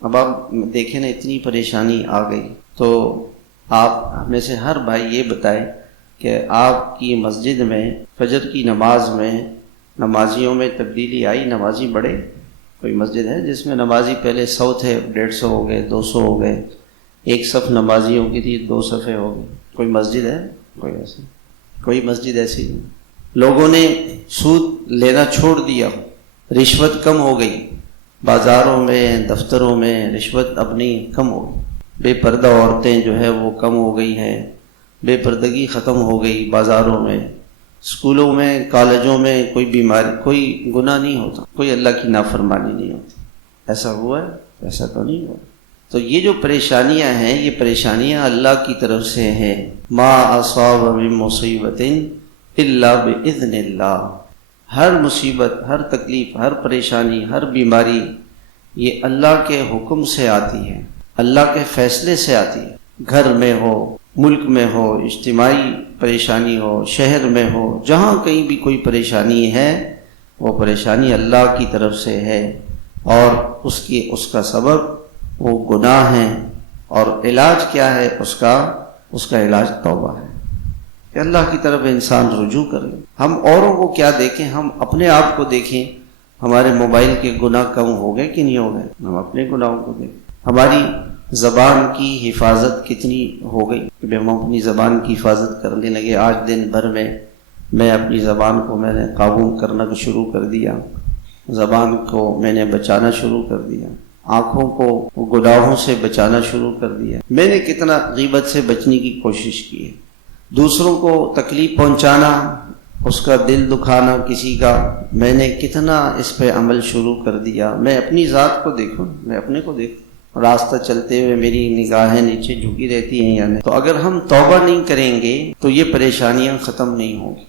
اب آپ دیکھیں نا اتنی پریشانی آ گئی، تو آپ میں سے ہر بھائی یہ بتائے کہ آپ کی مسجد میں فجر کی نماز میں نمازیوں میں تبدیلی آئی؟ نمازی بڑھے؟ کوئی مسجد ہے جس میں نمازی پہلے 100 تھے 150 ہو گئے 200 ہو گئے، ایک صف نمازیوں کی تھی 2 صفیں ہو گئے؟ کوئی مسجد ہے؟ کوئی مسجد ایسی نہیں۔ لوگوں نے سود لینا چھوڑ دیا، رشوت کم ہو گئی، بازاروں میں دفتروں میں رشوت اپنی کم ہو گئی، بے پردہ عورتیں جو ہے وہ کم ہو گئی ہیں، بے پردگی ختم ہو گئی بازاروں میں، اسکولوں میں کالجوں میں کوئی بیماری کوئی گناہ نہیں ہوتا، کوئی اللہ کی نافرمانی نہیں ہوتی۔ ایسا ہوا ہے؟ ایسا تو نہیں ہوا۔ تو یہ جو پریشانیاں ہیں یہ پریشانیاں اللہ کی طرف سے ہیں۔ ما اصاب من مصیبت الا باذن اللہ، ہر مصیبت، ہر تکلیف، ہر پریشانی، ہر بیماری یہ اللہ کے حکم سے آتی ہے، اللہ کے فیصلے سے آتی ہے۔ گھر میں ہو، ملک میں ہو، اجتماعی پریشانی ہو، شہر میں ہو، جہاں کہیں بھی کوئی پریشانی ہے وہ پریشانی اللہ کی طرف سے ہے، اور اس کا سبب وہ گناہ ہیں، اور علاج کیا ہے اس کا علاج توبہ ہے کہ اللہ کی طرف انسان رجوع کر لے۔ ہم اوروں کو کیا دیکھیں، ہم اپنے آپ کو دیکھیں، ہمارے موبائل کے گناہ کم ہو گئے کہ نہیں ہو گئے؟ ہم اپنے گناہوں کو دیکھیں۔ ہماری زبان کی حفاظت کتنی ہو گئی کہ ہم اپنی زبان کی حفاظت کرنے لگے۔ آج دن بھر میں اپنی زبان کو میں نے قابو کرنا شروع کر دیا، زبان کو میں نے بچانا شروع کر دیا، آنکھوں کو گناہوں سے بچانا شروع کر دیا۔ میں نے کتنا غیبت سے بچنے کی کوشش کی ہے، دوسروں کو تکلیف پہنچانا، اس کا دل دکھانا کسی کا، میں نے کتنا اس پہ عمل شروع کر دیا۔ میں اپنی ذات کو دیکھوں، میں اپنے کو دیکھوں، راستہ چلتے ہوئے میری نگاہیں نیچے جھکی رہتی ہیں یا نہیں؟ تو اگر ہم توبہ نہیں کریں گے تو یہ پریشانیاں ختم نہیں ہوں گی۔